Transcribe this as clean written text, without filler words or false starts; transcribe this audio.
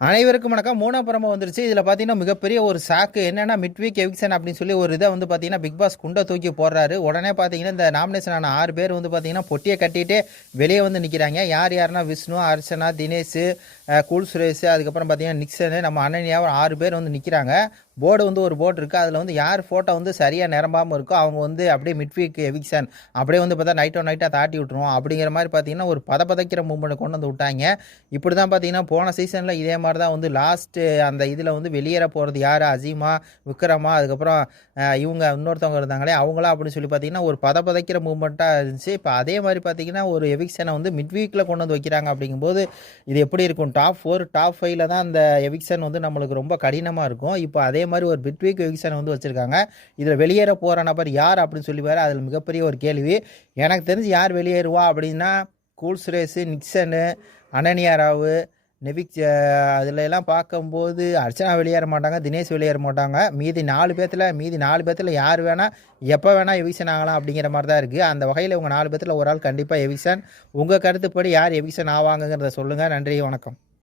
அனைவருக்கும் வணக்கம். 3ஆம் பரம வந்துருச்சு. இதில பார்த்தீங்கன்னா, மிகப்பெரிய ஒரு ஷாக்கு என்னன்னா, மிட் வீக் எவிக்ஷன் அப்படின்னு சொல்லி ஒரு இத வந்து பார்த்தீங்கன்னா, பிக் பாஸ் குண்ட தூக்கி போடுறாரு. உடனே பார்த்தீங்கன்னா, இந்த நாமினேஷன் ஆன 6 பேர் வந்து பார்த்தீங்கன்னா, பொட்டிய கட்டிட்டு வெளிய வந்து நிக்கிறாங்க. யார் யாருன்னா விஷ்ணு, அர்ச்சனா, தினேஷ், கூல் சுரேஷ், அதுக்கப்புறம் பார்த்தீங்கன்னா, நிக்சனு, நம்ம அனன்யா 6 பேர் வந்து நிக்கிறாங்க. போர்டு வந்து ஒரு போர்டு இருக்கு. அதில வந்து யார் ஃபோட்டோ வந்து சரியா நிரம்பாம இருக்கோ, அவங்க வந்து அப்படியே மிட் வீக் எவிக்ஷன் அப்படியே வந்து பார்த்தா நைட்டா தாட்டி விட்டுருவோம். அப்படிங்கிற மாரி பார்த்தீங்கன்னா, ஒரு பதைக்கிற மூவ்மெண்ட் கொண்டு வந்து விட்டாய்ங்க. இப்படி தான் பார்த்தீங்கன்னா, போன சீசன்ல இதே மாரி தான் வந்து லாஸ்ட்டு அந்த இதில வந்து வெளியேற போறது யாரு? அசீமா, விக்ரமா, அதுக்கப்புறம் இவங்க இன்னொருத்தவங்க இருந்தாங்களே, அவங்களா அப்படின்னு சொல்லி பார்த்தீங்கன்னா, ஒரு பதைக்கிற மூவ்மெண்ட்டா இருந்துச்சு. இப்ப அதே மாரி பார்த்தீங்கன்னா, ஒரு எவிக்ஷன வந்து மிட் வீக்ல கொண்டு வந்து வைக்கிறாங்க அப்படிங்கும்போது, இது எப்படி இருக்கும்? டாப் 4, டாப் 5ல தான் அந்த எவிக்ஷன் வந்து நம்மளுக்கு ரொம்ப கடினமா இருக்கும். இப்ப அதே மாரி ஒரு மிட் வீக் எவிக்ஷன் வந்து வச்சிருக்காங்க. இதில வெளியேற போற நபர் யார் அப்படின்னு சொல்லி வேற அதில மிகப்பெரிய ஒரு கேள்வி. எனக்கு தெரிஞ்சு யார் வெளியேறுவா அப்படின்னா, கூல் சுரேஷ், நிக்சனு, அனன்யா ராவு, நெவிக் அதில எல்லாம் பார்க்கும்போது அர்ச்சனா வெளியேற மாட்டாங்க. தினேஷ் வெளியேற மாட்டாங்க. மீதி 4 பேத்துல யார் வேணா, எப்ப வேணா எவிக்ஷன் ஆகலாம் அப்படிங்கிற மாரி தான் இருக்கு. அந்த வகையில உங்க 4 பேத்துல ஒரு ஆள் கண்டிப்பா எவிக்ஷன். உங்க கருத்துப்படி யார் எவிக்ஷன் ஆவாங்கங்கிறத சொல்லுங்க. நன்றி, வணக்கம்.